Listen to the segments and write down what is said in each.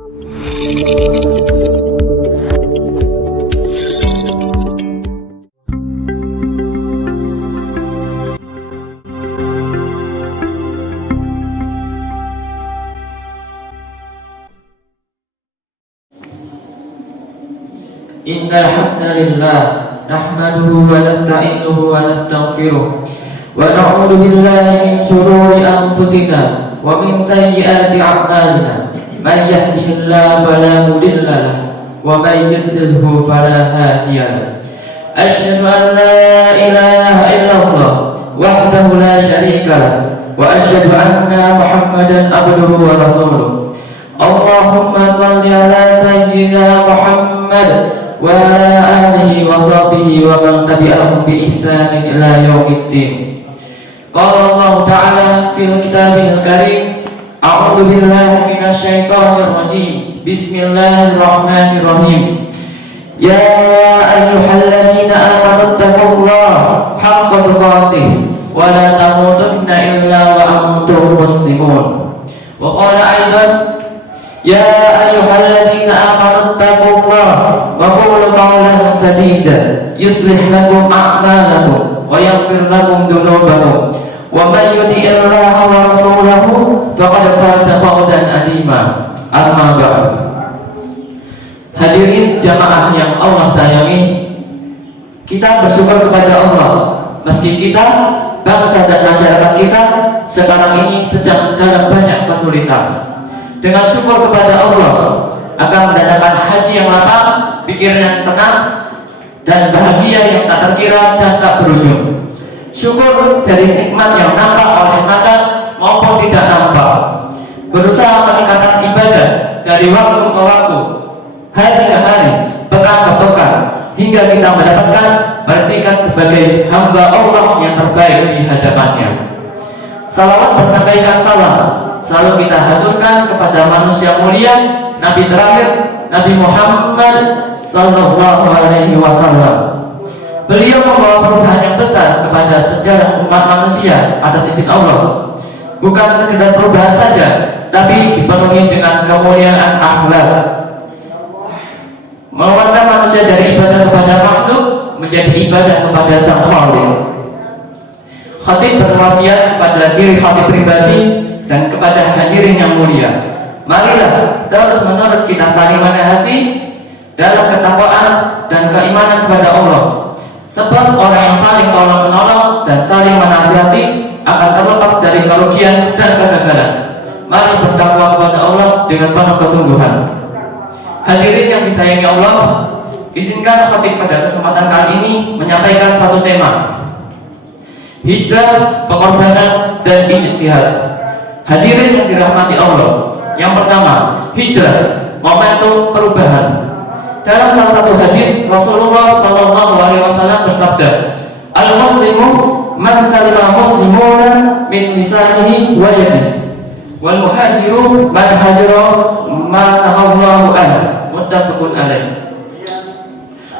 Innal hamdalillah nahmaduhu wa nasta'inuhu wa nastaghfiruh wa na'udzu billahi min shururi anfusina wa min sayyiati a'malina may yahdihillahu fala mudilla lahu wa may yudlilhu fala hadiya lahu asyhadu an la ilaha illallah wahdahu la syarika lahu wa asyhadu anna Muhammadan abduhu wa rasuluh. Allahumma shalli ala sayyidina Muhammad wa ala alihi wa sahbihi wa man tabi'ahum bi ihsanin ila yaumiddin. Qala Allah Ta'ala fil kitabil karim, a'udzu billahi minasy syaithanir rajim. Bismillahirrahmanirrahim. Ya ayyuhalladzina amanu taqullaha haqqa tuqatih wa la tamutunna illa wa antum muslimun. Wa qala aidan, ya ayyuhalladzina amanu taqullaha wa qulu qawlan sadida yuslih lakum a'malakum wa yaghfir lakum dhunubakum wa man yuti'illaha wa rasulahu faqad faza fawzan 'azima. Amma ba'd. Hadirin jamaah yang Allah sayangi, kita bersyukur kepada Allah meski kita, bangsa dan masyarakat kita sekarang ini sedang dalam banyak kesulitan. Dengan syukur kepada Allah akan mendatangkan haji yang lapang, pikiran yang tenang, dan bahagia yang tak terkira dan tak berujung. Syukur dari nikmat yang nampak oleh mata maupun tidak nampak. Berusaha meningkatkan ibadah dari waktu ke waktu, hari ke hari, pekan ke pekan, hingga kita mendapatkan predikat sebagai hamba Allah yang terbaik di hadapannya. Salawat bertampaikan salam selalu kita haturkan kepada manusia mulia, Nabi terakhir, Nabi Muhammad sallallahu alaihi wasallam. Beliau membawa perubahan yang besar kepada sejarah umat manusia atas izin Allah. Bukan sekedar perubahan saja, tapi dipenuhi dengan kemuliaan akhlak. Mengeluarkan manusia dari ibadah kepada makhluk menjadi ibadah kepada Sang Khaliq. Khatib berwasiat kepada diri khatib pribadi dan kepada hadirin yang mulia, marilah terus menerus kita saling menasihati dalam ketakwaan dan keimanan kepada Allah. Sebab orang yang saling tolong menolong dan saling menasihati akan terlepas dari kerugian dan kegagalan. Mari bertakwa kepada Allah dengan penuh kesungguhan. Hadirin yang disayangi Allah, izinkan khatib pada kesempatan kali ini menyampaikan suatu tema: hijrah, pengorbanan, dan ijtihad. Hadirin yang dirahmati Allah, yang pertama, hijrah, momentum perubahan. Dalam salah satu hadis, Rasulullah SAW bersabda, al-muslimu man salima muslimuna min lisanihi wa yadihi, wal muhajiru man hajara ma nahallahu anhu. Muttafaqun alaih.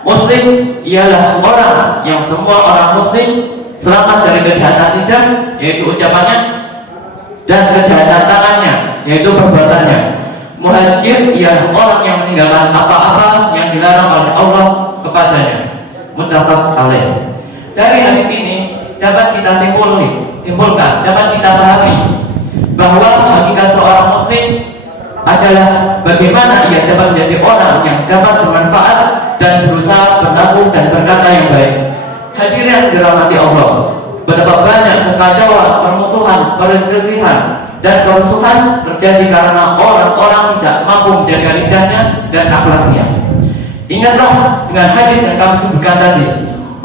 Muslim ialah orang yang semua orang muslim selamat dari kejahatan lidah, yaitu ucapannya, dan kejahatan tangannya, yaitu perbuatannya. Muhajir ialah orang yang meninggalkan apa-apa yang dilarang oleh Allah kepadanya. Muttafaq alaih. Dari hadis ini dapat kita simpulkan, dapat kita pahami bahwa hakikat seorang muslim adalah bagaimana ia dapat menjadi orang yang dapat bermanfaat dan berusaha berlaku dan berkata yang baik. Hadirin yang dirahmati Allah, betapa banyak kekacauan, permusuhan, perselisihan, dan kerusuhan terjadi karena orang-orang tidak mampu menjaga lidahnya dan akhlaknya. Ingatlah dengan hadis yang kami sebutkan tadi,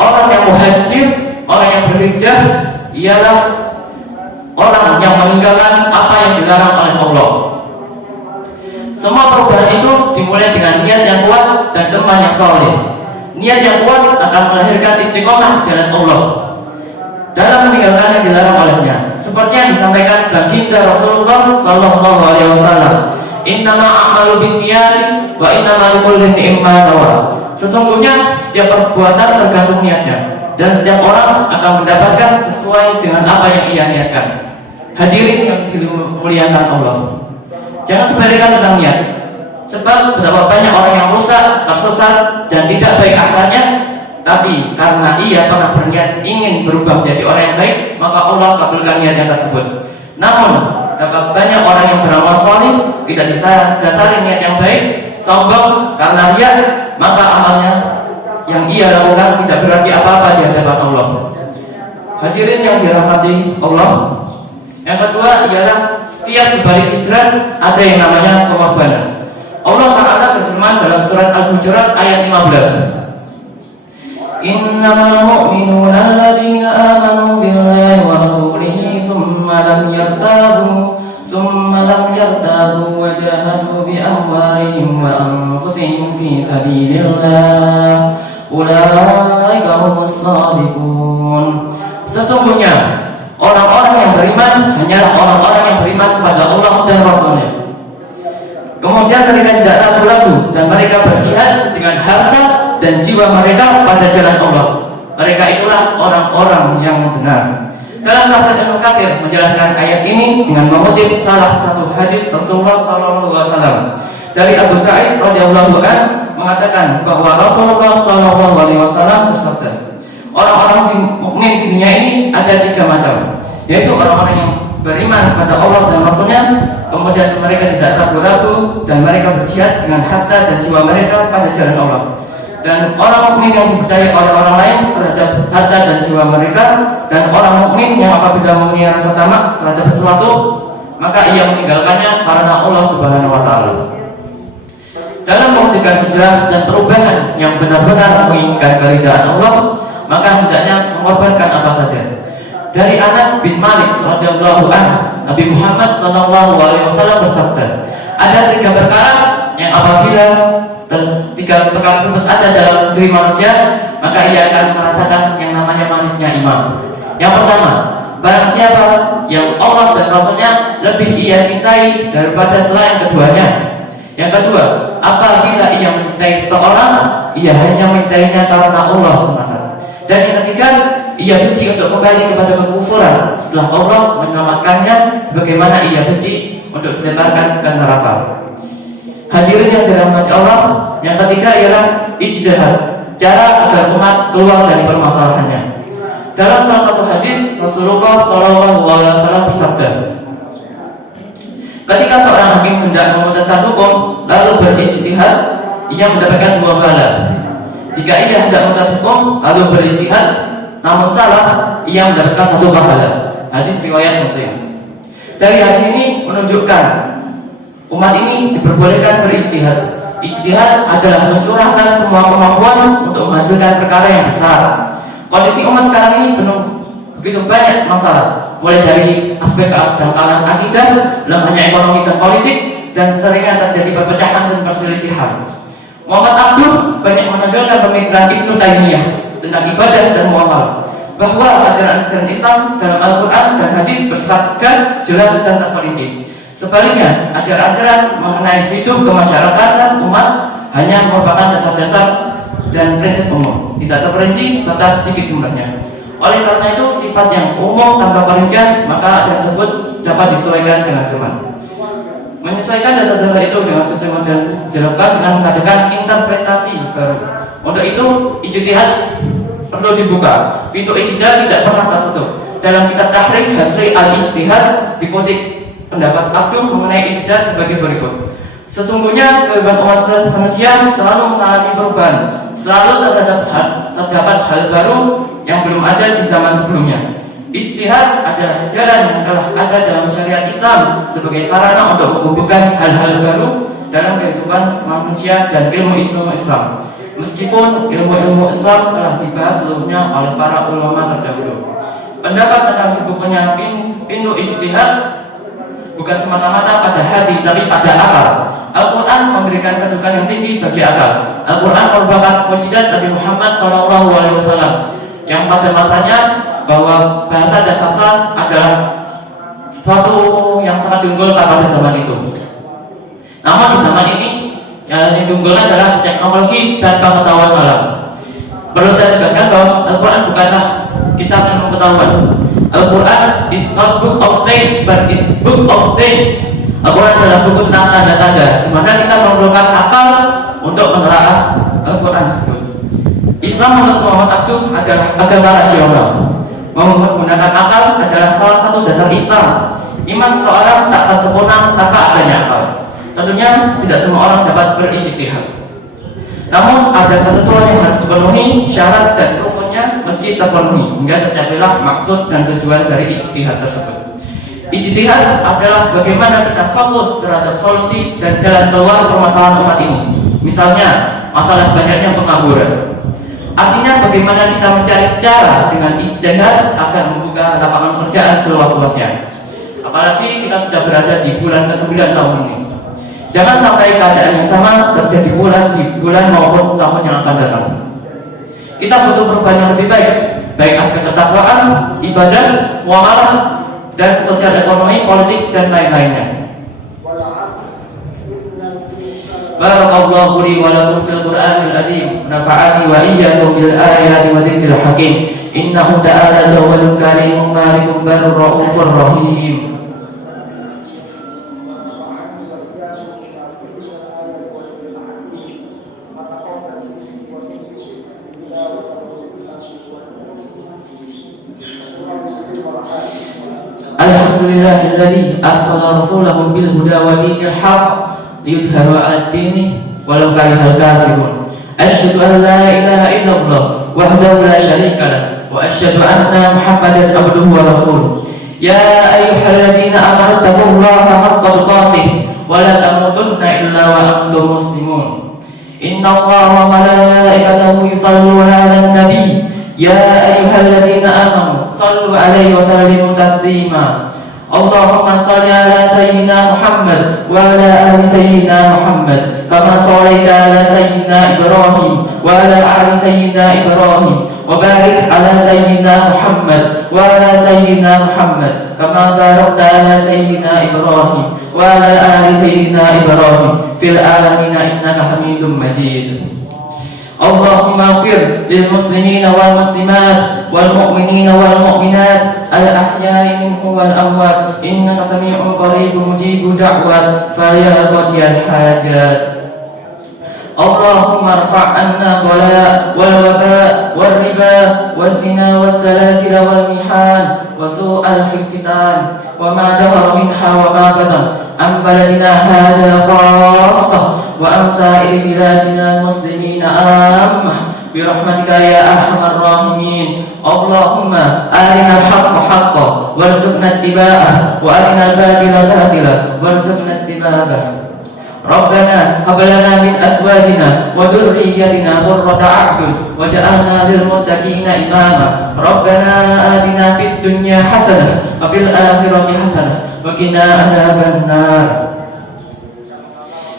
orang yang muhajir, orang yang berhijrah ialah orang yang meninggalkan apa yang dilarang oleh Allah. Semua perubahan itu dimulai dengan niat yang kuat dan teman yang soleh. Niat yang kuat akan melahirkan istiqomah di jalan Allah dalam meninggalkan yang dilarang olehnya. Seperti yang disampaikan baginda Rasulullah sallallahu alaihi wasallam, innama a'malu binniyati wa innama likulli imrin ma nawa. Sesungguhnya setiap perbuatan tergantung niatnya, dan setiap orang akan mendapatkan sesuai dengan apa yang ia niatkan. Hadirin yang dimuliakan Allah, jangan sepelekan tentang niat. Sebab betapa banyak orang yang rusak, tersesat, dan tidak baik akhlaknya, tapi karena ia pernah berniat ingin berubah menjadi orang yang baik, maka Allah kabulkan niatnya tersebut. Namun, betapa banyak orang yang beramal saleh tidak disasari niat yang baik, sombong karena riya, maka amalnya yang ia lakukan tidak berarti apa-apa di hadapan Allah. Hadirin yang dirahmati Allah, yang kedua ialah setiap dibalik hijrah ada yang namanya pengorbanan. Allah Ta'ala berfirman dalam surat Al-Hujurat ayat 15, Innamal mu'minuna alladhina amanu billahi wa rasulihi summa lam yartabu wa jahadu bi amwalihim wa anfusihim fi sabilillah ulaika humus shadiqun. Sesungguhnya orang-orang yang beriman hanyalah orang-orang yang beriman kepada Allah dan Rasul-Nya. Kemudian mereka tidak ragu-ragu dan mereka berjihad dengan harta dan jiwa mereka pada jalan Allah. Mereka itulah orang-orang yang benar. Dalam tafsir Ibnu Katsir menjelaskan ayat ini dengan mengutip salah satu hadis Rasulullah SAW dari Abu Sa'id radhiyallahu anhu mengatakan bahwa Rasulullah SAW bersabda, orang-orang mukmin di dunia ini ada 3 macam, yaitu orang-orang yang beriman pada Allah dan Rasulnya, kemudian mereka tidak ragu-ragu dan mereka berjihad dengan harta dan jiwa mereka pada jalan Allah. Dan orang mukmin yang dipercaya oleh orang lain terhadap harta dan jiwa mereka, dan orang mukmin yang apabila mempunyai rasa tamak terhadap sesuatu maka ia meninggalkannya karena Allah Subhanahu wa Ta'ala. Dalam mewujudkan hijrah dan perubahan yang benar-benar menginginkan keridhaan Allah, maka hendaknya mengorbankan apa saja. Dari Anas bin Malik radhiyallahu anhu, Nabi Muhammad SAW bersabda, ada 3 perkara yang apabila 3 perkara tersebut ada dalam diri manusia, maka ia akan merasakan yang namanya manisnya iman. Yang pertama, barang siapa yang Allah dan Rasulnya lebih ia cintai daripada selain keduanya. Yang kedua, apabila ia mencintai seseorang, ia hanya mencintainya karena Allah semata. Dan yang ketiga, ia benci untuk kembali kepada kekufuran setelah Allah menyelamatkannya, sebagaimana ia benci untuk dilemparkan ke neraka. Hadirin yang dirahmati Allah, yang ketiga ialah ijtihad, cara agar umat keluar dari permasalahannya. Dalam salah satu hadis Rasulullah SAW bersabda, ketika seorang hakim hendak memutuskan hukum lalu berijtihad, ia mendapatkan 2 pahala. Jika ia hendak memutuskan hukum lalu berijtihad namun salah, ia mendapatkan 1 pahala. Hadis riwayat Muslim. Dari hadis ini menunjukkan umat ini diperbolehkan berijtihad. Ijtihad adalah mencurahkan semua kemampuan untuk menghasilkan perkara yang besar. Kondisi umat sekarang ini penuh begitu banyak masalah, mulai dari aspek kedangkalan akidah, lemahnya ekonomi dan politik, dan seringnya terjadi perpecahan dan perselisihan. Muhammad Abduh banyak menonjolkan pemikiran Ibnu Taimiyah tentang ibadah dan muamalah, bahwa ajaran-ajaran Islam dalam Al-Quran dan hadis bersifat tegas, jelas, dan terperinci. Sebaliknya, ajaran-ajaran mengenai hidup kemasyarakatan umat hanya merupakan dasar-dasar dan prinsip umum, tidak terperinci serta sedikit jumlahnya. Oleh karena itu, sifat yang umum tanpa perincian, maka ajaran tersebut dapat disesuaikan dengan zaman. Menyesuaikan dasar-dasar itu dengan sesuai dan dilakukan dengan mengadakan interpretasi baru. Untuk itu, ijtihad perlu dibuka. Pintu ijtihad tidak pernah tertutup. Dalam kitab Tahrik Hasri al-Ijtihad dikutip pendapat Abdul mengenai ijtihad sebagai berikut. Sesungguhnya kehidupan umat manusia selalu mengalami perubahan, selalu terdapat hal baru yang belum ada di zaman sebelumnya. Ijtihad adalah ajaran yang telah ada dalam syariat Islam sebagai sarana untuk menghubungkan hal-hal baru dalam kehidupan manusia dan ilmu Islam. Meskipun ilmu-ilmu Islam telah dibahas sebelumnya oleh para ulama terdahulu. Pendapat tentang dibukanya pintu ijtihad bukan semata-mata pada hati, tapi pada akal. Al-Quran memberikan kedudukan yang tinggi bagi akal. Al-Quran merupakan mukjizat Nabi Muhammad SAW yang pada masanya bahwa bahasa dan sastra adalah suatu yang sangat diunggulkan pada zaman itu. Namun di zaman ini yang diunggulkan adalah teknologi dan pengetahuan alam. Perlu saya tegaskan bahwa Al-Quran bukanlah kitab yang pengetahuan. Al-Quran is not book of science, but is book of science. Al-Quran adalah buku tentang tanda-tanda di mana kita memerlukan akal untuk menelaah Al-Quran tersebut. Islam menurut Muhammad Abduh adalah agama rasional. Menggunakan akal adalah salah satu dasar Islam. Iman seseorang tak akan sempurna tanpa adanya akal. Tentunya tidak semua orang dapat berijtihad. Namun ada ketentuan yang harus dipenuhi, syarat dan rukunnya mesti terpenuhi hingga tercapailah maksud dan tujuan dari ijtihad tersebut. Ijtihad adalah bagaimana kita fokus terhadap solusi dan jalan keluar permasalahan umat ini. Misalnya, masalah banyaknya pengangguran. Artinya bagaimana kita mencari cara dengan ijtihad agar membuka lapangan pekerjaan seluas-luasnya. Apalagi kita sudah berada di bulan ke-9 tahun ini. Jangan sampai keadaan yang sama terjadi di bulan maupun tahun yang akan datang. Kita butuh perubahan yang lebih baik aspek ketakwaan, ibadah, muamalah, dan sosial ekonomi, politik, dan lain-lainnya. Barakallahu li wa lakum fil Qur'anil azim, nafa'ani wa iyyakum bil ayati wa dzikril hakim. Innahu ta'ala jawwadun karimun malikun barur raufur rahim. Alhamdulillahilladzi arsala rasulahu bil huda wa dinil haqq liyudhhirahu 'alad dini walau karihal kafirun. Asyhadu an la ilaha illallah wahdahu la syarika lah wa asyhadu anna Muhammadan abduhu wa rasuluh. Ya ayyuhalladzina amanu taqullaha haqqa tuqatih wa la tamutunna illa wa antum muslimun. Innallaha wa malaikatahu yusholluna 'alan nabi. Ya ayyuhalladzina amanu sallu 'alaihi wa sallimu taslima. Allahumma shalli ala sayyidina Muhammad wa ala ali sayyidina Muhammad kama shallaita ala sayyidina Ibrahim wa ala ali sayyidina Ibrahim wa barik ala sayyidina Muhammad wa ala sayyidina Muhammad kama barakta ala sayyidina Ibrahim wa ala ali sayyidina Ibrahim fil alamin innaka Hamidum Majid. Allahumma ighfir lil muslimina wal muslimat wal mu'minina wal mu'minat al ahya'i minhum wal amwat innaka sami'un qaribun mujibud da'wat fa ya qadiyal hajat. Allahumma irfa' 'anna wala wal waba wal riba waz zina was salasil wal mihan wa su'al hikitan wa ma dahara minha wa ma batan am baladina hadha khassah wa am sa'iri biladina muslimina ammah bi rahmatika ya arhamar rahimin. Allahumma arina al-haqqa haqqan warzuqna ittiba'ah wa arina al-batila batilan warzuqna ittiba'ah. Rabbana hab lana min azwajina wa dhurriyyatina qurrata a'yun waj'alna lil muttaqina imama. Rabbana atina fid dunya hasanah wa fil akhirati hasanah wa qina adzabannar.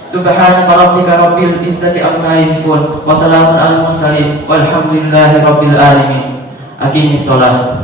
Subhanaka rabbika rabbil izzati amma yasifun wa salamun alal mursalin walhamdulillahi rabbil alamin. Aqimis shalah.